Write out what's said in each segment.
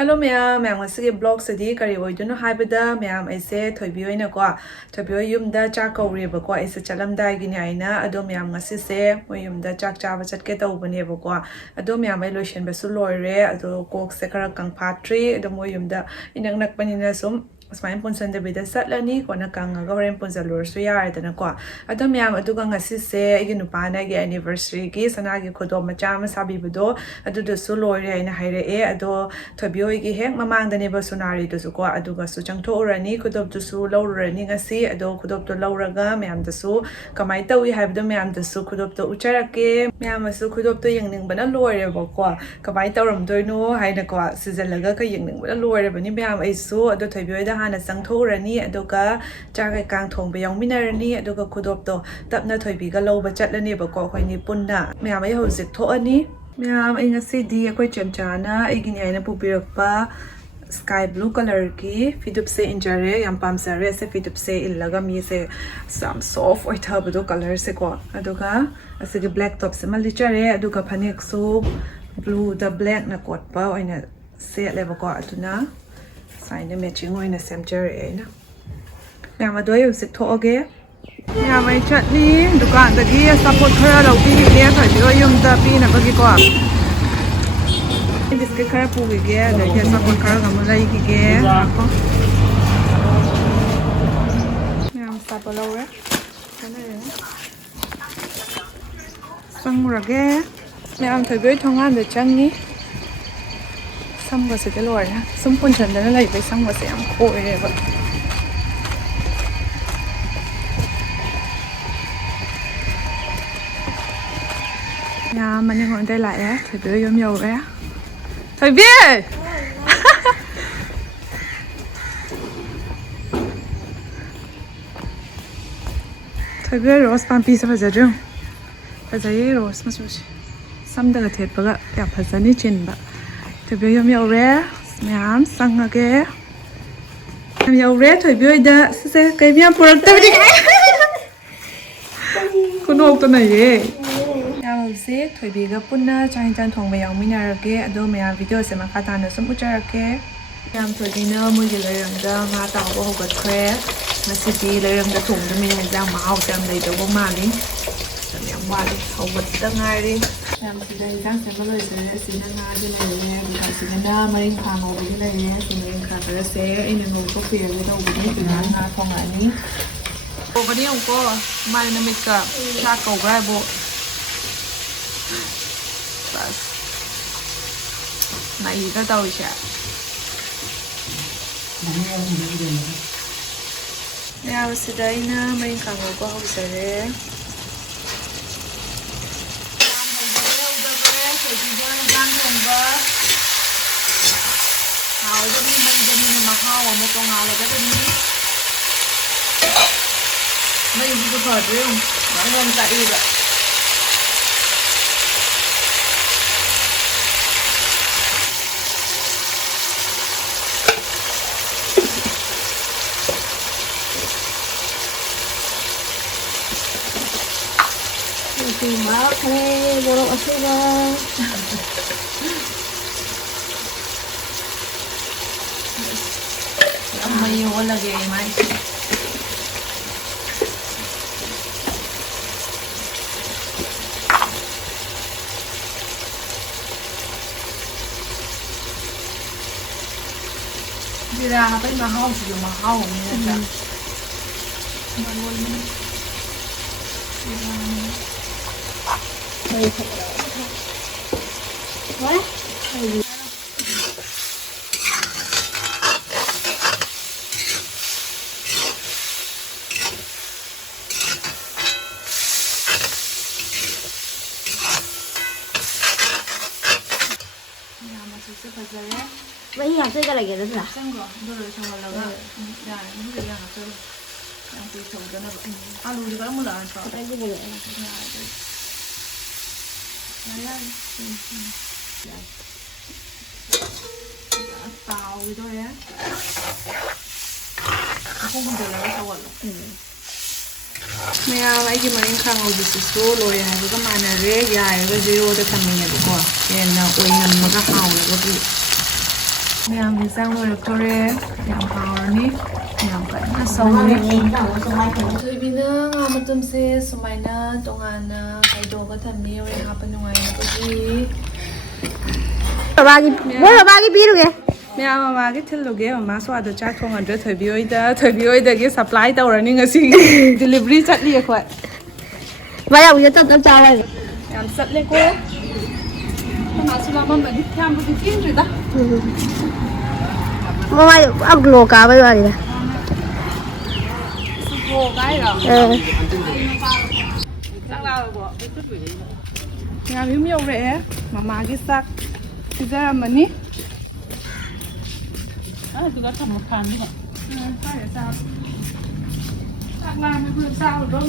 Hello ma'am, ngasi blog sadi kari oiduna haibada ma'am aise thoibi oina ko thoibi yumda chak kaureba ko aise hallamdaigi ni aina ado ma'am ngasi se mo yumda chak chaba chatke taubane ba ko ado ma'am ai lotion ba su loire ado kok se kara kang patri ado mo yumda inang nakpanina sum Asmain punsan da bida satlani ko na kang gawin punsa lor so yar da na ko ado ma'am ado kang ngasi se nungcbana gi anniversary gi sana gi khudolse machama sabi bado ado do su loire aina haire e ado thoibi gi hek mamang da ne ba sunari do su ko ado ga su changtho urani khudolse do su lorani ngasi ado khudolse do loraga ma'am da su kamai tawi haibdo ma'am da su khudolse do ucharake ma'am su khudolse do nungcbana loire ba ko kamai tawram doino haina ko sizalaga ka nungcbana loire ba ni ma'am ai su ado thoibi da hana changthorani aduga chak kang thong ba yongminarani aduga khudolse do tapna thoibi ga loba chatlani ba ko khoi ni punna ma'am ai hojik thoani ma'am ai ngasi di akoi chamchana ai gini aina pupirakpa sky blue color ki khudolse injare yam pamjare se khudolse illaga mi se sam soft oi thabado color se ko aduga asigi black top se malichare aduga phanek su blue the black na kotpa oina se leba ko atuna saina matching oina semjare aina ma'am adoi usik thoge ma'am ai chatni dukan da gi support khara lo bi ne thoi yumda pi na bagi ko biscuit khara pugi ge da ge support khara ga mulai gi ge ko ma'am support lo re sang ra ge ma'am thoi bi thongan da changni samga se de lor ha sum pun chan da lai bai samga se am khoi re ba ya mane ngon dai lại á thoi bi yom yo re thoi bi thoi bi rose pam pi sa ba ja jung ba ja ye rose ma su sam da ga thet ba ga ya pha sa ni chin ba thoibi yom yo re ma'am sang age yom yo re thoibi da se kai ma'am purak ta bi kunok to na ye ma'am se thoibi ga punna chain chan thong ba yang minar ge ado ma'am video se ma kha ta na sum uchar ke ma'am thoibi na mu ge le ram da ma ta ba ho ga khre ma si ti le ram da thong da mi na da ma au jam dai do ba ma li ma'am wa li ho ba da ngai ri ma'am si dai jang se ma le se si na na de le le bi si na na ma ring kha mo bi le le si ring kha da se ai na no ko pe le do bi ni na na thong ani o ba ni ko mai na mi ka cha ko ga bo bas na yi da dau sha ya si dai na ma ring kha mo ko ho se re hào cho nên mình mà hào một con nào là cái bên mình chỉ có phật đấy không nó ngon tại đi vậy thì má thế vô đâu ăn ra may wala lagi may đi ra phải mà hao sử dụng mà hao như thế mà luôn đây thật quá Vậy nhà chơi cái này cái đó sang rồi rồi xong rồi là dạ những cái hàng chơi yang tùy thuộc cho nó alu juga kamu lah so cái gì vậy tàu gitu ya aku pun jalan ke awal maya lagi main khang uji susu lo ya juga mana re ya juga zero da thamine ko ya na oi nan maga hawo ko ꯃꯌꯥꯝ ꯌꯦꯟꯁꯥꯡ ꯂꯣꯏꯔꯛꯇꯣꯔꯦ ꯌꯥꯝ ꯍꯥꯎꯔꯅꯤ ꯌꯥꯝ ꯀꯟꯅ ꯁꯧꯔꯤ ꯊꯣꯏꯕꯤꯅ ꯉꯥ ꯃꯇꯨꯝꯁꯦ ꯁꯨꯃꯥꯏꯅ ꯇꯣꯉꯥꯟꯅ ꯈꯥꯏꯗꯣꯛꯑꯒ ꯊꯝꯃꯤ ꯍꯣꯔꯦꯟ ꯍꯥꯞꯄ ꯅꯨꯡꯉꯥꯏꯅꯕꯒꯤ ꯕꯥꯕꯥꯒꯤ ꯄꯤꯔꯨꯒꯦ ꯃꯌꯥꯝ ꯃꯃꯥꯒꯤ ꯊꯤꯜꯂꯨꯒꯦ ꯃꯃꯥ ꯁ꯭ꯋꯥꯗ ꯆꯥꯛ ꯊꯣꯡꯍꯟꯗ꯭ꯔꯦ ꯊꯣꯏꯕꯤ ꯍꯣꯏꯗꯒꯤ ꯁꯄ꯭ꯂꯥꯏ ꯇꯧꯔꯅꯤ ꯉꯁꯤꯒꯤ ꯗꯤꯂꯤꯚꯔꯤ ꯆꯠꯂꯤ ꯑꯩꯈꯣꯏ ꯃꯌꯥꯝꯒꯤꯗ ꯇꯞ ꯆꯥꯔꯒꯦ ꯌꯥꯝ ꯆꯠꯂꯦꯀꯣ ꯃꯃꯥꯁꯨ ꯂꯥꯛꯃꯝꯃꯅꯤ ꯌꯥꯝꯕꯨꯗꯤ ꯊꯦꯡꯗ꯭ꯔꯤꯗ ꯃꯃꯥꯏ ꯄꯨꯔꯥ ꯒ꯭ꯂꯣ ꯀꯥꯕꯩ ꯋꯥꯅꯤꯗ ꯃꯌꯥꯝ ꯌꯨꯝ ꯌꯧꯔꯛꯑꯦ ꯃꯃꯥꯒꯤ ꯆꯥꯛ ꯄꯤꯖꯔꯝꯃꯅꯤ ꯑꯗꯨꯒ ꯊꯝꯃꯣ ꯐꯥꯅꯤꯕ ꯐꯔꯦ ꯆꯥꯛ ꯂꯥꯝꯃꯦ ꯆꯥꯔꯨꯗꯧ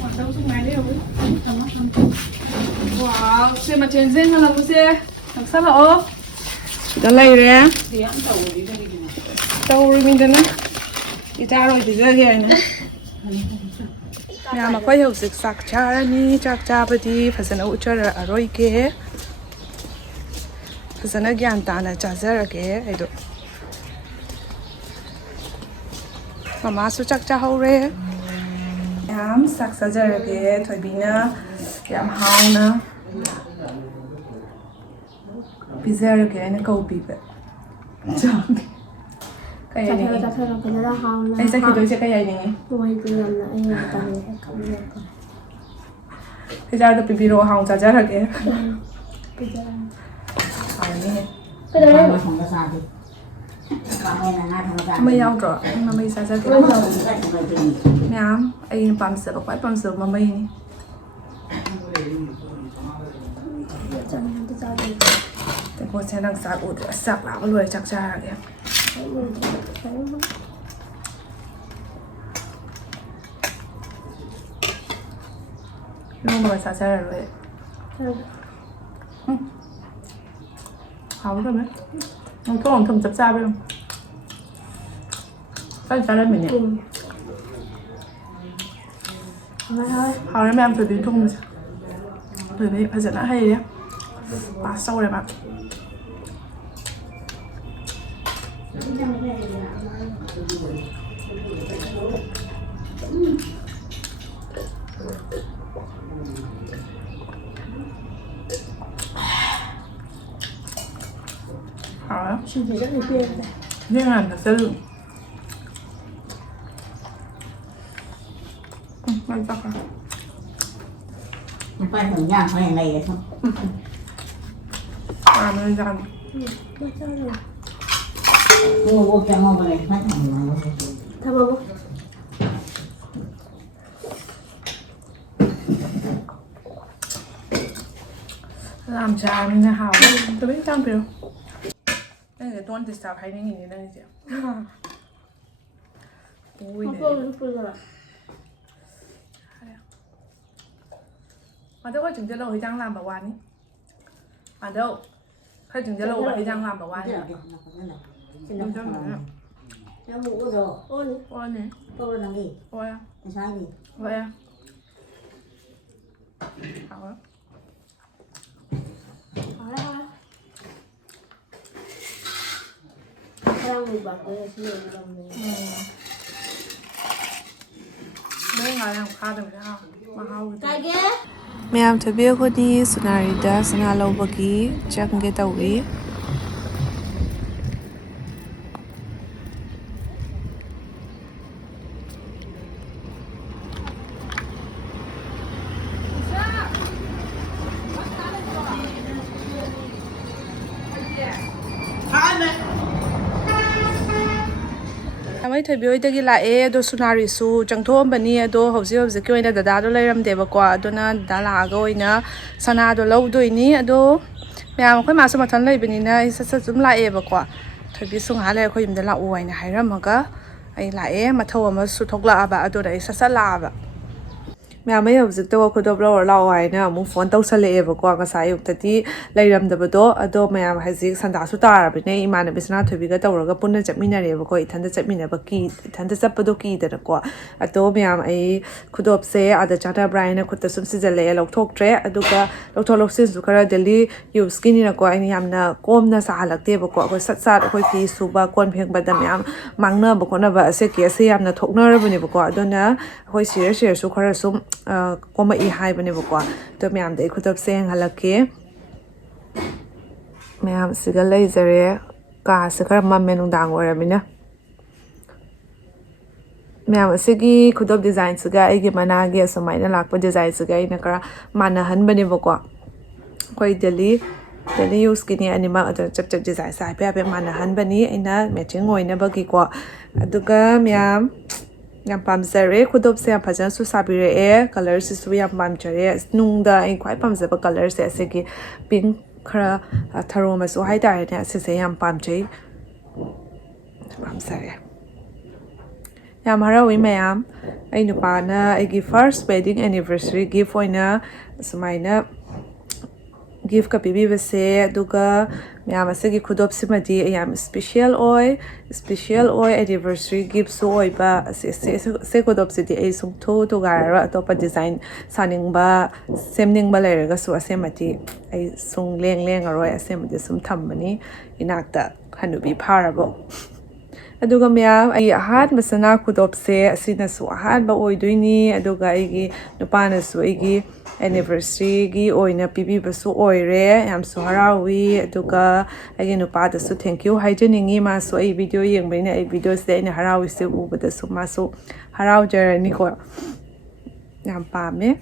ꯋꯥꯇꯔꯁꯨ ꯉꯥꯏꯔꯦ ꯋꯥꯎ ꯁꯦ ꯃꯊꯦꯜꯁꯦ ꯍꯜꯂꯛꯄꯁꯦ ꯅꯛꯁꯜꯂꯛꯑꯣ ꯁꯤꯗ ꯂꯩꯔꯦ ꯇꯧꯔꯤꯃꯤꯗꯅ ꯏꯆꯥꯔꯣꯏ ꯄꯤꯖꯒꯦ ꯍꯥꯏꯅ ꯃꯌꯥꯝ ꯑꯩꯈꯣꯏ ꯍꯧꯖꯤꯛ ꯆꯥꯛ ꯆꯥꯔꯅꯤ ꯆꯥꯛ ꯆꯥꯕꯗꯤ ꯐꯖꯅ ꯎꯠꯆꯔꯛꯑꯔꯣꯏꯒꯦ ꯐꯖꯅ ꯒ꯭ꯌꯥꯟ ꯇꯥꯅ ꯆꯥꯖꯔꯒꯦ ꯑꯩꯗꯣ ꯃꯃꯥꯁꯨ ꯆꯥꯛ ꯆꯥꯍꯧꯔꯦ ꯌꯥꯝ ꯆꯥꯛ ꯆꯥꯖꯔꯒꯦ ꯊꯣꯏꯕꯤꯅ ꯌꯥꯝ ꯍꯥꯎꯅ ꯄꯤꯖꯔꯒꯦ ꯑꯩꯅ ꯀꯧꯕꯤꯕ ꯀꯩ ꯍꯥꯏꯅꯤꯡꯉꯤ ꯑꯩ ꯆꯠꯈꯤꯗꯣꯏꯁꯦ ꯀꯩ ꯍꯥꯏꯅꯤꯡꯉꯤ ꯏꯆꯥꯗ ꯄꯤꯕꯤꯔꯛꯑꯣ ꯍꯥꯎꯅ ꯆꯥꯖꯔꯒꯦ ꯍꯥꯎꯅꯤꯍꯦ ꯃꯃꯩ ꯌꯥꯎꯗ꯭ꯔꯣ ꯑꯩ ꯃꯃꯩ ꯆꯥꯖꯒꯦ ꯃꯌꯥꯝ ꯑꯩꯅ ꯄꯥꯝꯖꯕ ꯈ꯭ꯋꯥꯏ ꯄꯥꯝꯖꯕ ꯃꯃꯩꯅꯤ ꯇꯦꯡꯀꯣꯠꯁꯦ ꯅꯪ ꯆꯥꯛ ꯎꯗ꯭ꯔꯦ ꯑꯁ ꯆꯥꯛ ꯂꯥꯕ ꯂꯣꯏꯔꯦ ꯆꯥꯛ ꯆꯥꯔꯒꯦ ꯏꯔꯣꯟꯕꯒ ꯆꯥꯖꯔꯔꯣꯏ ꯍꯥꯎꯗꯕꯅꯦ ꯊꯣꯡ ꯊꯨꯝ ꯆꯞ ꯆꯥꯕ ꯀꯥꯏ ꯆꯥꯔꯝꯃꯤꯅꯦ ꯍꯥꯎꯔꯦ ꯃꯌꯥꯝ ꯊꯣꯏꯕꯤ ꯊꯣꯡꯕꯁꯦ ꯊꯣꯏꯕꯤ ꯐꯖꯅ ꯍꯩꯔꯦ ꯄꯥꯁ ꯇꯧꯔꯦ ꯃꯥ hả? Xin thì rất là ghê đây. Nhưng mà nó sẽ ngon chắc à? Không phải thằng Giang phải hàng này không? À, nó ra Mua vô cho ngon này phải thằng nào? Thơm không? làm trà mình là hảo lắm. Tôi biết sao kiểu đây là tuần thì sao hay những gì đây chị ui này mà đâu có chừng lâu thì đang làm bảo quản ấy à đâu hay chừng lâu vậy thì đang làm bảo quản ấy Không cho nữa. Nó ngủ rồi. ôi này Tôi làm gì? ôi à Sai gì? vậy à hảo lắm mấy ngày làm khai được mà hao mẹ tôi biết cô đi sunarida sunalo bagi chắc cái tàu ý mấy thầy biểu đây là do sunari su chẳng thôm bani do hậu giờ kêu anh đã đó lấy làm đẹp quá do na đã là rồi na sana do lâu đôi ní do mẹ khơi mà sao mà thằng lấy bani na sẽ chúng lại vậy quá thầy biểu sung hái lại khơi chúng ta là uai na hay lắm mà cả ai lại mà thâu mà su thóc là bà do đấy sẽ là bà ꯃꯌꯥꯝ ꯑꯩ ꯍꯧꯖꯤꯛꯇ ꯈꯨꯗꯣꯞ ꯂꯧꯔ ꯂꯥꯛꯑꯣ ꯍꯥꯏꯅ ꯑꯃꯨꯛ phone ꯇꯧꯁꯜꯂꯛꯑꯦꯕꯀꯣ ꯉꯁꯥꯏ ꯑꯌꯨꯛꯇꯗꯤ ꯂꯩꯔꯝꯗꯕꯗꯣ ꯑꯗꯣ ꯃꯌꯥꯝ ꯍꯧꯖꯤꯛ ꯁꯟꯗꯥꯁꯨ ꯇꯥꯔꯕꯅꯦ ꯏꯃꯥꯟꯅꯕꯤ ꯁꯅꯥꯊꯣꯏꯕꯤꯒ ꯇꯧꯔꯒ ꯄꯨꯟꯅ ꯆꯠꯃꯤꯟꯅꯔꯦꯕꯀꯣ ꯏꯊꯟꯇ ꯆꯠꯃꯤꯟꯅꯕ ꯏꯊꯟꯇ ꯆꯠꯄꯗꯣ ꯀꯤꯗꯅꯀꯣ ꯑꯗꯣ ꯃꯌꯥꯝ ꯑꯩ ꯈꯨꯗꯣꯞꯁꯦ ꯑꯥꯗ ꯆꯥꯟꯅꯕ꯭ꯔꯥ ꯍꯥꯏꯅ ꯈꯨꯠꯇ ꯁꯨꯝ ꯁꯤꯖꯜꯂꯛꯑꯦ ꯂꯧꯊꯣꯛꯇ꯭ꯔꯦ ꯑꯗꯨꯒ ꯂꯧꯊꯣꯛ ꯂꯧꯁꯤꯟꯁꯨ ꯈꯔ ꯗꯦꯂꯤ ꯌꯨꯁꯀꯤꯅꯤꯅꯀꯣ ꯑꯩꯅ ꯌꯥꯝꯅ ꯀꯣꯝꯅ ꯁꯥꯍꯜꯂꯛꯇꯦꯕꯀꯣ ꯑꯩꯈꯣꯏ ꯁꯠ ꯁꯠ ꯑꯩꯈꯣꯏ ꯐꯤ ꯁꯨꯕ ꯀꯣꯟ ꯐꯦꯡꯕꯗ ꯃꯌꯥꯝ ꯃꯥꯡꯅꯕ ꯈꯣꯠꯅꯕ ꯑꯁꯦ ꯀꯦꯁꯁꯦ ꯌꯥꯝꯅ ꯊꯣꯛꯅꯔꯕꯅꯦꯕꯀꯣ ꯑꯗꯨꯅ ꯑꯩꯈꯣꯏ ꯁꯤꯔꯁꯨ ꯈꯔ ꯁꯨꯝ ꯀꯣꯝꯃꯛꯏ ꯍꯥꯏꯕꯅꯦꯕꯀꯣ ꯑꯗꯣ ꯃꯌꯥꯝꯗ ꯑꯩ ꯈꯨꯗꯣꯞꯁꯦ ꯌꯦꯡꯍꯜꯂꯛꯀꯦ ꯃꯌꯥꯝꯁꯤꯒ ꯂꯩꯖꯔꯦ ꯀꯥꯁꯦ ꯈꯔ ꯃꯝꯃꯦ ꯅꯨꯡꯗꯥꯡ ꯑꯣꯏꯔꯃꯤꯅ ꯃꯌꯥꯝ ꯑꯁꯤꯒꯤ ꯈꯨꯗꯣꯞ ꯗꯤꯖꯥꯏꯟꯁꯤꯒ ꯑꯩꯒꯤ ꯃꯅꯥꯒꯤ ꯑꯁꯨꯃꯥꯏꯅ ꯂꯥꯛꯄ ꯗꯤꯖꯥꯏꯟꯁꯤꯒ ꯑꯩꯅ ꯈꯔ ꯃꯥꯟꯅꯍꯟꯕꯅꯦꯕꯀꯣ ꯑꯩꯈꯣꯏ ꯗꯦꯂꯤ ꯌꯨꯁꯀꯤꯅꯤ ꯑꯅꯤꯃꯛ ꯑꯗꯨꯅ ꯆꯞ ꯗꯤꯖꯥꯏꯟꯁꯦ ꯍꯥꯏꯐꯦꯠ ꯃꯥꯟꯅꯍꯟꯕꯅꯤ ꯑꯩꯅ ꯃꯦꯆꯤꯡ ꯑꯣꯏꯅꯕꯒꯤꯀꯣ ꯑꯗꯨꯒ ꯃꯌꯥꯝ ꯌꯥꯝ ꯄꯥꯝꯖꯔꯦ ꯈꯨꯗꯣꯞꯁꯦ ꯌꯥꯝ ꯐꯖꯅꯁꯨ ꯁꯥꯕꯤꯔꯛꯑꯦ ꯀꯂꯔꯁꯤꯁꯨ ꯌꯥꯝ ꯄꯥꯝꯖꯔꯦ ꯅꯨꯡꯗ ꯑꯩ ꯈ꯭ꯋꯥꯏ ꯄꯥꯝꯖꯕ ꯀꯂꯔꯁꯦ ꯑꯁꯤꯒꯤ ꯄꯤꯡ ꯈꯔ ꯊꯔꯣ ꯃꯆꯨ ꯍꯥꯏꯇꯥꯔꯦꯅꯦ ꯑꯁꯤꯁꯦ ꯌꯥꯝ ꯄꯥꯝꯖꯩ ꯄꯥꯝꯖꯔꯦ ꯌꯥꯝ ꯍꯔꯥꯎꯏ ꯃꯌꯥꯝ ꯑꯩ ꯅꯨꯄꯥꯅ ꯑꯩꯒꯤ ꯐꯥꯔꯁ ꯋꯦꯗꯤꯡ ꯑꯦꯅꯤꯚꯔꯁꯔꯤ ꯒꯤꯐ ꯑꯣꯏꯅ ꯁꯨꯃꯥꯏꯅ ꯒꯤꯐꯀ ꯄꯤꯕꯤꯕꯁꯦ ꯑꯗꯨꯒ ꯃꯌꯥꯝ ꯑꯁꯤꯒꯤ ꯈꯨꯗꯣꯞꯁꯤꯃꯗꯤ ꯌꯥꯝ ꯏꯁꯄꯤꯁꯦꯜ ꯑꯣꯏ ꯑꯦꯅꯤꯚꯔꯁꯔꯤ ꯒꯤꯐꯁꯨ ꯑꯣꯏꯕ ꯑꯁꯤ ꯈꯨꯗꯣꯞꯁꯤꯗꯤ ꯑꯩ ꯁꯨꯡꯊꯨ ꯊꯨꯒꯥꯏꯔꯔꯣꯏ ꯑꯇꯣꯞꯄ ꯗꯤꯖꯥꯏꯟ ꯁꯥꯅꯤꯡꯕ ꯁꯦꯝꯅꯤꯡꯕ ꯂꯩꯔꯒꯁꯨ ꯑꯁꯦꯝꯃꯗꯤ ꯑꯩ ꯂꯦꯡꯉꯔꯣꯏ ꯑꯁꯦꯝꯕꯗꯤ ꯁꯨꯝ ꯊꯝꯕꯅꯤ ꯏꯅꯥꯛꯇ ꯍꯅꯨꯕꯤ ꯐꯥꯔꯕꯣ ꯑꯗꯨꯒ ꯃꯌꯥꯝ ꯑꯩ ꯑꯍꯥꯟꯕ ꯁꯅꯥ ꯈꯨꯗꯣꯞꯁꯦ ꯑꯁꯤꯅꯁꯨ ꯑꯍꯥꯟꯕ ꯑꯣꯏꯗꯣꯏꯅꯤ ꯑꯗꯨꯒ ꯑꯩꯒꯤ ꯅꯨꯄꯥꯅꯁꯨ ꯑꯩꯒꯤ ꯑꯦꯅꯤꯚꯔꯁꯔꯤꯒꯤ ꯑꯣꯏꯅ ꯄꯤꯕꯤꯕꯁꯨ ꯑꯣꯏꯔꯦ ꯌꯥꯝꯁꯨ ꯍꯔꯥꯎꯏ ꯑꯗꯨꯒ ꯑꯩꯒꯤ ꯅꯨꯄꯥꯗꯁꯨ ꯊꯦꯡꯀ꯭ꯌꯨ ꯍꯥꯏꯖꯅꯤꯡꯉꯤ ꯃꯥꯁꯨ ꯑꯩ ꯚꯤꯗꯤꯑꯣ ꯌꯦꯡꯕꯅꯤꯅ ꯑꯩ ꯚꯤꯗꯤꯑꯣꯁꯤꯗ ꯑꯩꯅ ꯍꯔꯥꯎꯏꯁꯦ ꯎꯕꯗꯁꯨ ꯃꯥꯁꯨ ꯍꯔꯥꯎꯖꯔꯅꯤꯀꯣ ꯌꯥꯝ ꯄꯥꯝꯃꯦ